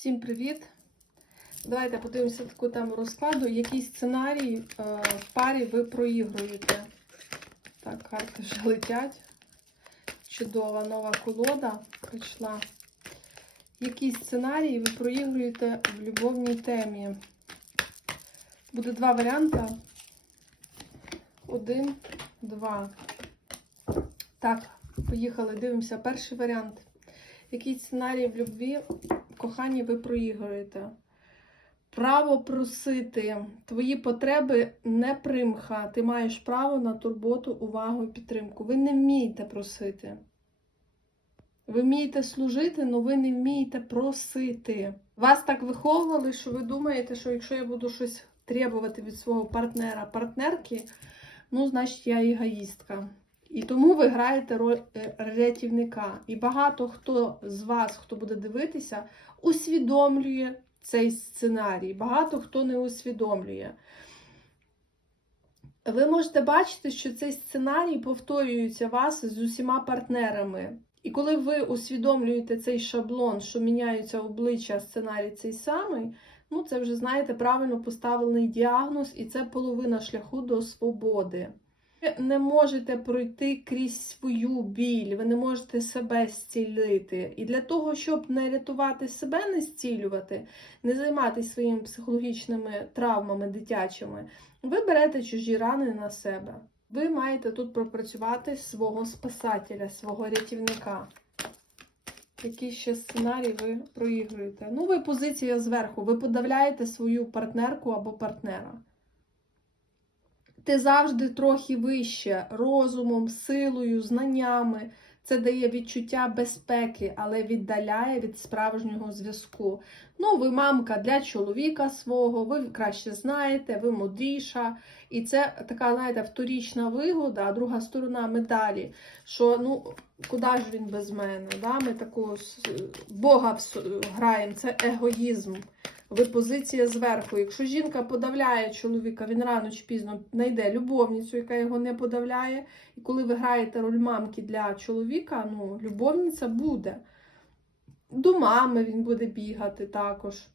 Всім привіт! Давайте подивимося таку тему розкладу. Який сценарій е, в парі ви проігруєте? Так, карти вже летять. Чудова нова колода прийшла. Який сценарій ви проігруєте в любовній темі? Буде два варіанти. Один, два. Так, поїхали, дивимося. Перший варіант. Який сценарій в любві, в коханні ви проігруєте? Право просити. Твої потреби не примха. Ти маєш право на турботу, увагу і підтримку. Ви не вмієте просити. Ви вмієте служити, але ви не вмієте просити. Вас так виховували, що ви думаєте, що якщо я буду щось требувати від свого партнера, партнерки, ну, значить, я егоїстка. І тому ви граєте роль е, рятівника. І багато хто з вас, хто буде дивитися, усвідомлює цей сценарій. Багато хто не усвідомлює. Ви можете бачити, що цей сценарій повторюється вас з усіма партнерами. І коли ви усвідомлюєте цей шаблон, що міняються обличчя, сценарій цей самий, ну це вже, знаєте, правильно поставлений діагноз, і це половина шляху до свободи. Ви не можете пройти крізь свою біль, ви не можете себе зцілити. І для того, щоб не рятувати себе, не зцілювати, не займатися своїми психологічними травмами дитячими, ви берете чужі рани на себе. Ви маєте тут пропрацювати свого спасателя, свого рятівника. Який ще сценарій ви проігруєте? Ну, ви позиція зверху, ви подавляєте свою партнерку або партнера. Ти завжди трохи вище розумом, силою, знаннями. Це дає відчуття безпеки, але віддаляє від справжнього зв'язку. Ну, ви мамка для чоловіка свого, ви краще знаєте, ви мудріша. І це така, знаєте, вторічна вигода, а друга сторона медалі. Що ну, куди ж він без мене? Да? Ми такого Бога граємо, це егоїзм. Ви позиція зверху. Якщо жінка подавляє чоловіка, він рано чи пізно знайде любовницю, яка його не подавляє. І коли ви граєте роль мамки для чоловіка, ну, любовниця буде. До мами він буде бігати також.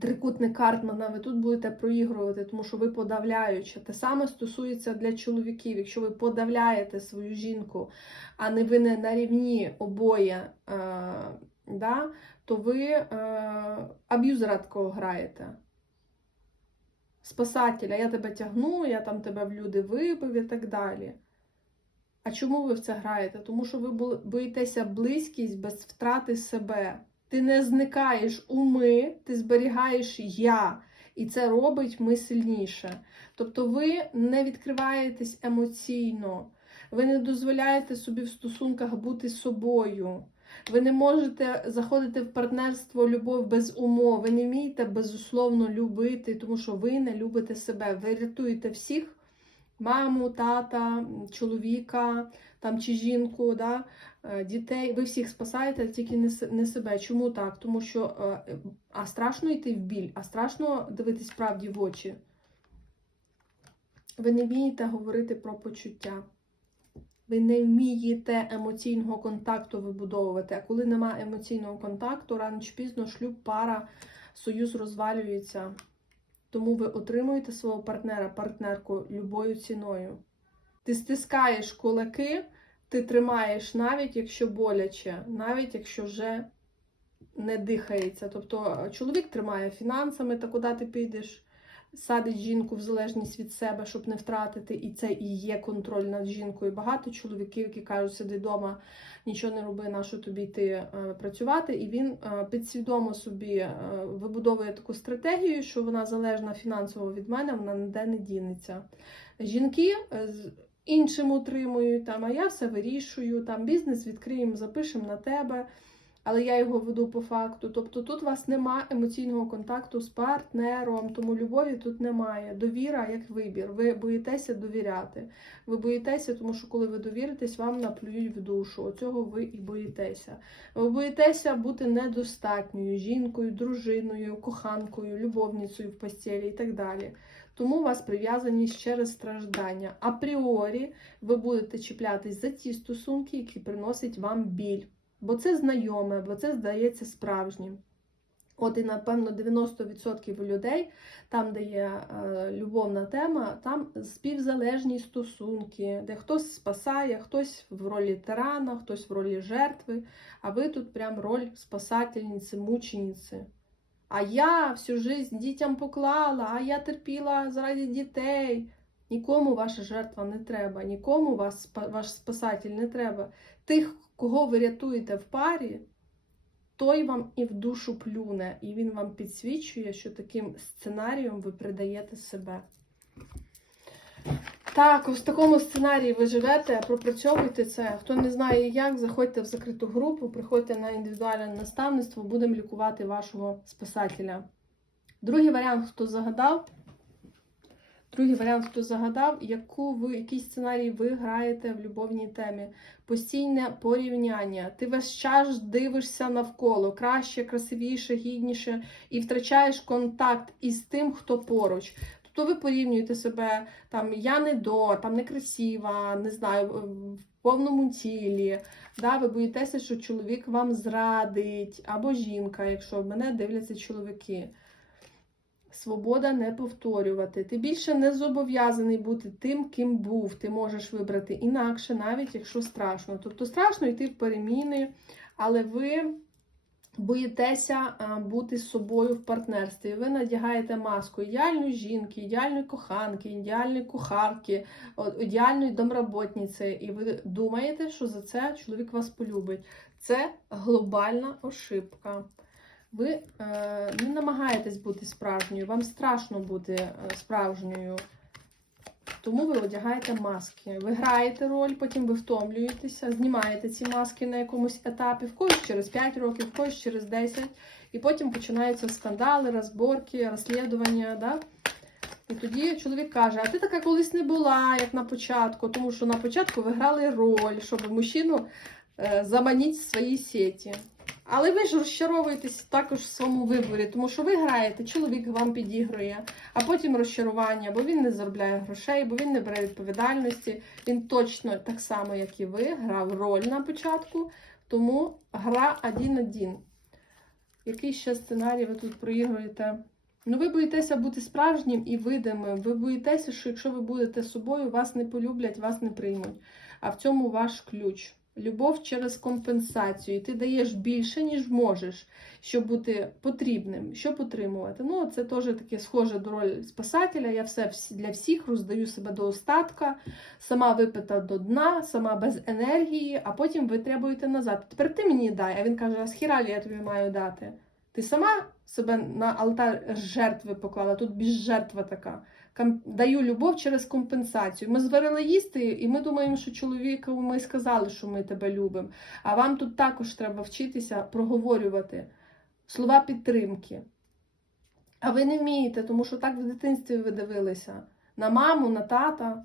Трикутник Картмана, ви тут будете проігрувати, тому що ви подавляючи. Те саме стосується для чоловіків. Якщо ви подавляєте свою жінку, а не ви не на рівні обоє. Е да, то ви е, аб'юзера такого граєте. Спасателя, я тебе тягну, я там тебе в люди вибив і так далі. А чому ви в це граєте? Тому що ви боїтеся близькість без втрати себе. Ти не зникаєш уми, ти зберігаєш я. І це робить ми сильніше. Тобто ви не відкриваєтесь емоційно, ви не дозволяєте собі в стосунках бути собою. Ви не можете заходити в партнерство любов без умов. Ви не вмієте безусловно любити, тому що ви не любите себе. Ви рятуєте всіх маму, тата, чоловіка там, чи жінку, да, е, дітей. Ви всіх спасаєте, тільки не себе. Чому так? Тому що е, а страшно йти в біль, а страшно дивитись правді в очі. Ви не вмієте говорити про почуття. Ви не вмієте емоційного контакту вибудовувати. А коли немає емоційного контакту, рано чи пізно шлюб, пара, союз розвалюється. Тому ви отримуєте свого партнера, партнерку любою ціною. Ти стискаєш кулаки, ти тримаєш навіть якщо боляче, навіть якщо вже не дихається. Тобто чоловік тримає фінансами, та куди ти підеш садить жінку в залежність від себе, щоб не втратити, і це і є контроль над жінкою. Багато чоловіків, які кажуть, сиди вдома, нічого не роби, на що тобі йти е, працювати. І він е, підсвідомо собі е, вибудовує таку стратегію, що вона залежна фінансово від мене, вона ніде не дінеться. Жінки з іншим утримують, там, а я все вирішую, там бізнес відкриємо, запишемо на тебе але я його веду по факту. Тобто тут у вас немає емоційного контакту з партнером, тому любові тут немає. Довіра як вибір. Ви боїтеся довіряти. Ви боїтеся, тому що коли ви довіритесь, вам наплюють в душу. Оцього ви і боїтеся. Ви боїтеся бути недостатньою жінкою, дружиною, коханкою, любовницею в постелі і так далі. Тому у вас прив'язаність через страждання. Апріорі ви будете чіплятись за ті стосунки, які приносять вам біль. Бо це знайоме, бо це здається справжнім. От і напевно 90% людей, там, де є е, любовна тема, там співзалежні стосунки, де хтось спасає, хтось в ролі тирана, хтось в ролі жертви, а ви тут прям роль спасательниці, мучениці. А я всю жизнь дітям поклала, а я терпіла заради дітей. Нікому ваша жертва не треба, нікому вас, ваш спасатель не треба. Тих, кого ви рятуєте в парі, той вам і в душу плюне, і він вам підсвічує, що таким сценарієм ви придаєте себе. Так, в такому сценарії ви живете, пропрацьовуйте це. Хто не знає як, заходьте в закриту групу, приходьте на індивідуальне наставництво, будемо лікувати вашого спасателя. Другий варіант, хто загадав. Другий варіант, хто загадав, яку ви, який сценарій ви граєте в любовній темі. Постійне порівняння. Ти весь час дивишся навколо, краще, красивіше, гідніше, і втрачаєш контакт із тим, хто поруч. Тобто ви порівнюєте себе там я не до, там некрасива, не знаю, в повному тілі. Да, ви боїтеся, що чоловік вам зрадить, або жінка, якщо мене дивляться чоловіки. Свобода не повторювати. Ти більше не зобов'язаний бути тим, ким був. Ти можеш вибрати інакше, навіть якщо страшно. Тобто страшно йти в переміни, але ви боїтеся бути з собою в партнерстві. Ви надягаєте маску ідеальної жінки, ідеальної коханки, ідеальної кухарки, ідеальної домработниці. І ви думаєте, що за це чоловік вас полюбить. Це глобальна ошибка. Ви е, не намагаєтесь бути справжньою, вам страшно бути е, справжньою. Тому ви одягаєте маски. Ви граєте роль, потім ви втомлюєтеся, знімаєте ці маски на якомусь етапі, в когось через 5 років, в когось через 10, і потім починаються скандали, розборки, розслідування. Да? І тоді чоловік каже: А ти така колись не була, як на початку, тому що на початку ви грали роль, щоб мужчину е, заманити в свої сеті. Але ви ж розчаровуєтесь також в своєму виборі, тому що ви граєте, чоловік вам підігрує, а потім розчарування, бо він не заробляє грошей, бо він не бере відповідальності. Він точно так само, як і ви, грав роль на початку, тому гра один-один. Який ще сценарій ви тут проігруєте? Ну, ви боїтеся бути справжнім і видимим. Ви боїтеся, що якщо ви будете собою, вас не полюблять, вас не приймуть. А в цьому ваш ключ. Любов через компенсацію. Ти даєш більше, ніж можеш, щоб бути потрібним, щоб отримувати. Ну, це теж таке схоже до роль спасателя. Я все для всіх роздаю себе до остатка, сама випита до дна, сама без енергії, а потім ви требуєте назад. Тепер ти мені дай. А він каже: а схіралі я тобі маю дати. Ти сама себе на алтар жертви поклала, тут більш жертва така. Даю любов через компенсацію. Ми зварили їсти, і ми думаємо, що чоловіку ми сказали, що ми тебе любимо. А вам тут також треба вчитися проговорювати слова підтримки. А ви не вмієте, тому що так в дитинстві ви дивилися на маму, на тата.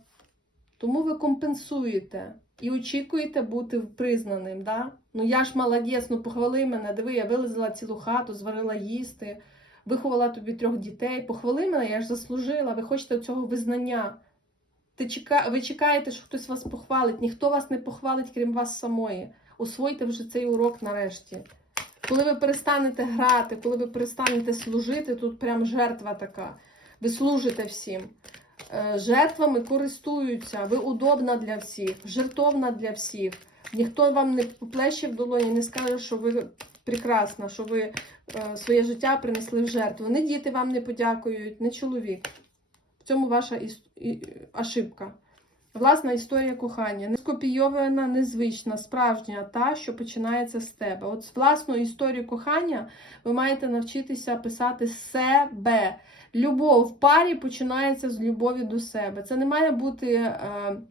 Тому ви компенсуєте і очікуєте бути признаним. Да? Ну я ж молодець, ну похвали мене, диви, я вилазила цілу хату, зварила їсти, виховала тобі трьох дітей. Похвали мене, я ж заслужила. Ви хочете цього визнання. Ти чека... Ви чекаєте, що хтось вас похвалить. Ніхто вас не похвалить, крім вас самої. Освойте вже цей урок нарешті. Коли ви перестанете грати, коли ви перестанете служити, тут прям жертва така. Ви служите всім. Е, Жертвами користуються, ви удобна для всіх, жертовна для всіх. Ніхто вам не поплеще в долоні, не скаже, що ви прекрасна, що ви е, своє життя принесли в жертву. Не діти вам не подякують, не чоловік. В цьому ваша іс... і- ошибка. Власна історія кохання. Не скопійована, незвична, справжня, та, що починається з тебе. От з власну історію кохання ви маєте навчитися писати себе. Любов в парі починається з любові до себе. Це не має бути е, е,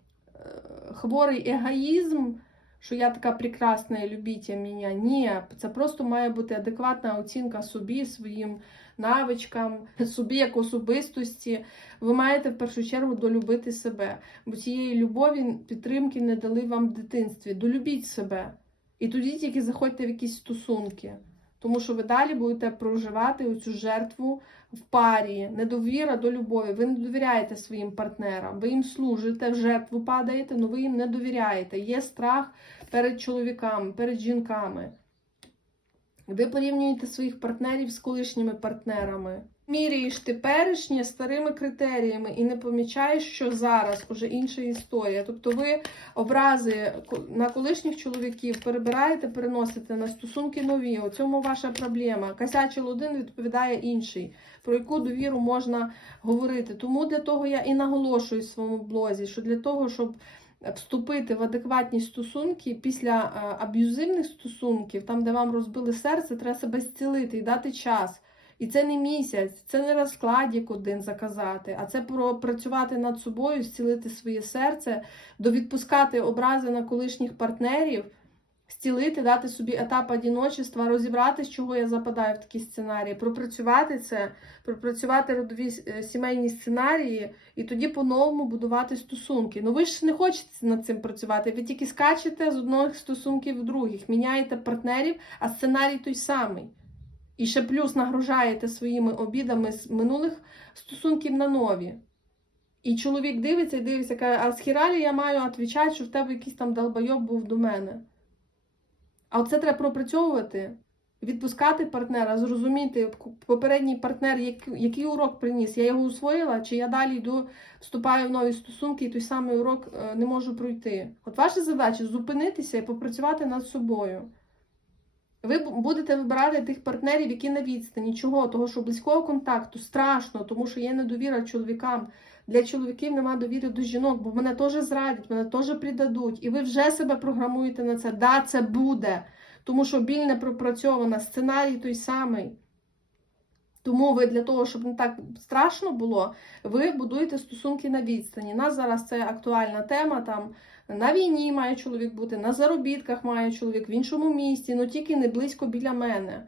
хворий егоїзм, що я така прекрасна і любіть мене. Ні, це просто має бути адекватна оцінка собі, своїм навичкам, собі як особистості. Ви маєте в першу чергу долюбити себе, бо цієї любові, підтримки не дали вам в дитинстві. Долюбіть себе. І тоді тільки заходьте в якісь стосунки. Тому що ви далі будете проживати оцю жертву в парі, недовіра до любові. Ви не довіряєте своїм партнерам, ви їм служите, в жертву падаєте, але ви їм не довіряєте. Є страх перед чоловіками, перед жінками. Ви порівнюєте своїх партнерів з колишніми партнерами. Міряєш теперішнє старими критеріями і не помічаєш, що зараз уже інша історія. Тобто ви образи на колишніх чоловіків перебираєте, переносите на стосунки нові. У цьому ваша проблема. Косячил один відповідає інший. Про яку довіру можна говорити. Тому для того я і наголошую в своєму блозі, що для того, щоб вступити в адекватні стосунки після аб'юзивних стосунків, там, де вам розбили серце, треба себе зцілити і дати час. І це не місяць, це не розкладік один заказати, а це про працювати над собою, зцілити своє серце, довідпускати образи на колишніх партнерів, зцілити, дати собі етап одіночества, розібрати, з чого я западаю в такі сценарії, пропрацювати це, пропрацювати родові е, сімейні сценарії і тоді по-новому будувати стосунки. Ну ви ж не хочете над цим працювати, ви тільки скачете з одних стосунків в других, міняєте партнерів, а сценарій той самий. І ще плюс нагружаєте своїми обідами з минулих стосунків на нові. І чоловік дивиться і дивиться, каже, а з хіралі я маю відповідати, що в тебе якийсь там долбойоб був до мене. А оце треба пропрацьовувати, відпускати партнера, зрозуміти, попередній партнер, який, який урок приніс, я його усвоїла, чи я далі йду, вступаю в нові стосунки і той самий урок е, не можу пройти. От ваша задача зупинитися і попрацювати над собою. Ви будете вибирати тих партнерів, які на відстані. Чого? Того, що близького контакту страшно, тому що є недовіра чоловікам. Для чоловіків нема довіри до жінок, бо мене теж зрадять, мене теж придадуть. І ви вже себе програмуєте на це. Да, це буде. Тому що біль не пропрацьована, сценарій той самий. Тому ви для того, щоб не так страшно було, ви будуєте стосунки на відстані. У нас зараз це актуальна тема. там на війні має чоловік бути, на заробітках має чоловік, в іншому місті, але тільки не близько біля мене.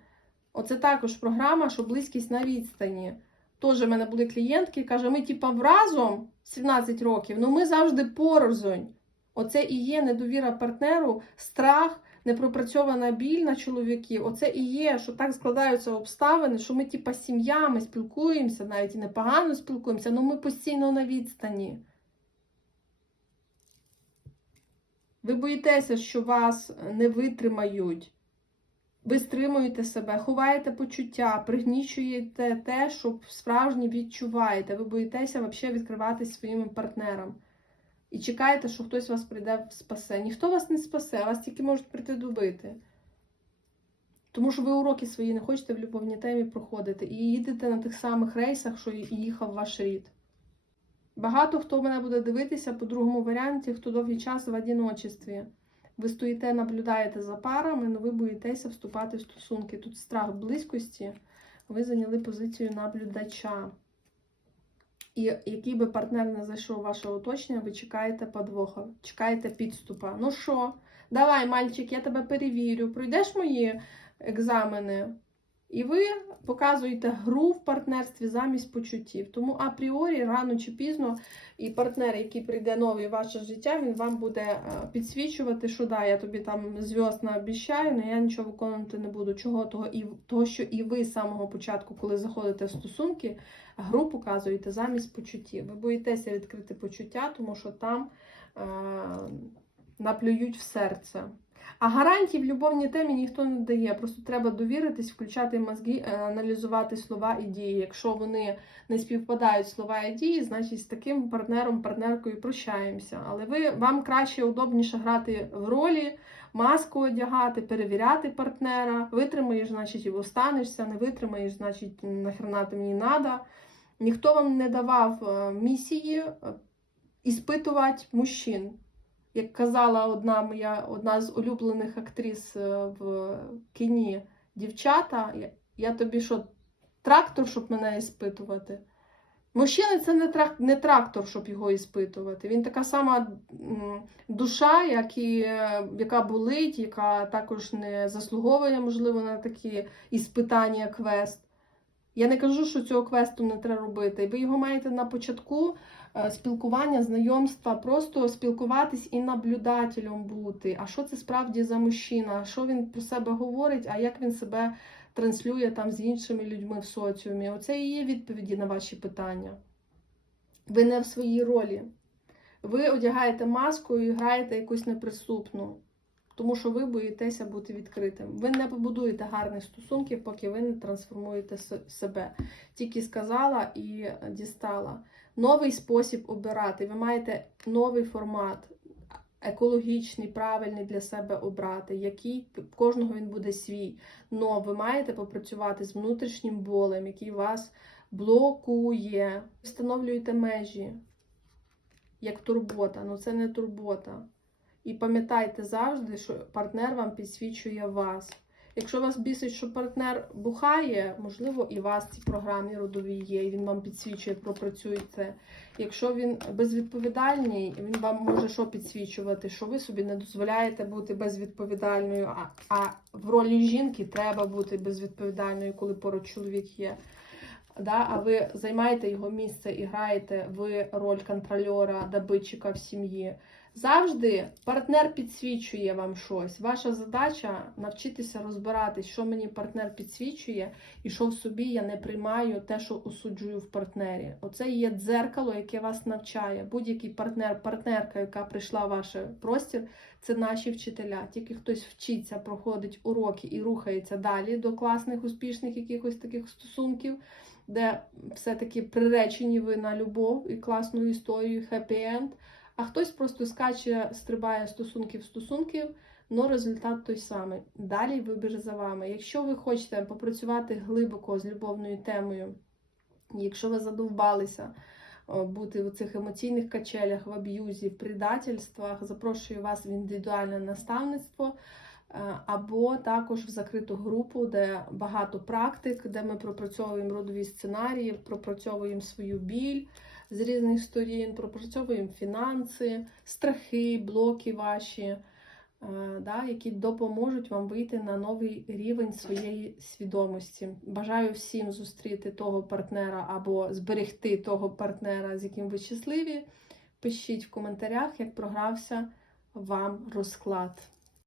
Оце також програма, що близькість на відстані. Теж в мене були клієнтки, каже, ми типа разом 17 років, ну ми завжди порозонь. Оце і є недовіра партнеру, страх, непропрацьована біль на чоловіків. Оце і є, що так складаються обставини, що ми, типа, сім'я, ми спілкуємося, навіть і непогано спілкуємося, але ми постійно на відстані. Ви боїтеся, що вас не витримають. Ви стримуєте себе, ховаєте почуття, пригнічуєте те, що справжнє відчуваєте. Ви боїтеся взагалі відкриватись своїм партнерам. І чекаєте, що хтось вас прийде спасе. Ніхто вас не спасе, вас тільки можуть прийти добити. Тому що ви уроки свої не хочете в любовній темі проходити. І їдете на тих самих рейсах, що їхав ваш рід. Багато хто мене буде дивитися по другому варіанті, хто довгий час в одиночестві. Ви стоїте, наблюдаєте за парами, але ви боїтеся вступати в стосунки. Тут страх близькості, ви зайняли позицію наблюдача. І який би партнер не зайшов у ваше оточення, ви чекаєте подвоха, чекаєте підступа. Ну що, давай, мальчик, я тебе перевірю, пройдеш мої екзамени? І ви показуєте гру в партнерстві замість почуттів. Тому апріорі, рано чи пізно, і партнер, який прийде новий в ваше життя, він вам буде е, підсвічувати, що да, я тобі там зв'язь обіщаю, але я нічого виконувати не буду. Чого того, і того, що і ви з самого початку, коли заходите в стосунки, гру показуєте замість почуттів. Ви боїтеся відкрити почуття, тому що там е, наплюють в серце. А гарантій в любовній темі ніхто не дає. Просто треба довіритись, включати мозги, е, аналізувати слова і дії. Якщо вони не співпадають слова і дії, значить з таким партнером, партнеркою прощаємося. Але ви вам краще удобніше грати в ролі, маску одягати, перевіряти партнера. Витримаєш, значить, і останешся, не витримаєш, значить, нахрена ти мені надо. Ніхто вам не давав е, місії е, іспитувати мужчин. Як казала одна моя одна з улюблених актрис е, в кіні дівчата, я, тобі що, трактор, щоб мене іспитувати? Мужчина це не трак, не трактор, щоб його іспитувати. Він така сама душа, як і, е, яка болить, яка також не заслуговує, можливо, на такі іспитання, квест. Я не кажу, що цього квесту не треба робити. Ви його маєте на початку Е, спілкування, знайомства, просто спілкуватись і наблюдателем бути. А що це справді за мужчина? Що він про себе говорить, а як він себе транслює там з іншими людьми в соціумі? Оце і є відповіді на ваші питання. Ви не в своїй ролі. Ви одягаєте маску і граєте якусь неприступну. Тому що ви боїтеся бути відкритим. Ви не побудуєте гарних стосунків, поки ви не трансформуєте себе. Тільки сказала і дістала. Новий спосіб обирати. Ви маєте новий формат, екологічний, правильний для себе обрати, який кожного він буде свій. Но ви маєте попрацювати з внутрішнім болем, який вас блокує. Встановлюєте межі як турбота, ну це не турбота. І пам'ятайте завжди, що партнер вам підсвічує вас. Якщо вас бісить, що партнер бухає, можливо, і вас в цій програмі родовій є, і він вам підсвічує, пропрацюєте. Якщо він безвідповідальний, він вам може що підсвічувати, що ви собі не дозволяєте бути безвідповідальною, а, а в ролі жінки треба бути безвідповідальною, коли поруч чоловік є. Да, а ви займаєте його місце і граєте в роль контрольора, добитчика в сім'ї. Завжди партнер підсвічує вам щось. Ваша задача навчитися розбиратись, що мені партнер підсвічує, і що в собі я не приймаю те, що осуджую в партнері. Оце є дзеркало, яке вас навчає. Будь-який партнер, партнерка, яка прийшла в ваш простір, це наші вчителя. Тільки хтось вчиться, проходить уроки і рухається далі до класних, успішних якихось таких стосунків, де все-таки приречені ви на любов і класну історію, хеппі-енд. А хтось просто скаче, стрибає стосунків стосунків, але результат той самий. Далі вибір за вами. Якщо ви хочете попрацювати глибоко з любовною темою, якщо ви задовбалися бути в цих емоційних качелях, в аб'юзі, в предательствах, запрошую вас в індивідуальне наставництво. е, Або також в закриту групу, де багато практик, де ми пропрацьовуємо родові сценарії, пропрацьовуємо свою біль з різних сторін, пропрацьовуємо фінанси, страхи, блоки ваші, е, да, які допоможуть вам вийти на новий рівень своєї свідомості. Бажаю всім зустріти того партнера або зберегти того партнера, з яким ви щасливі. Пишіть в коментарях, як програвся вам розклад.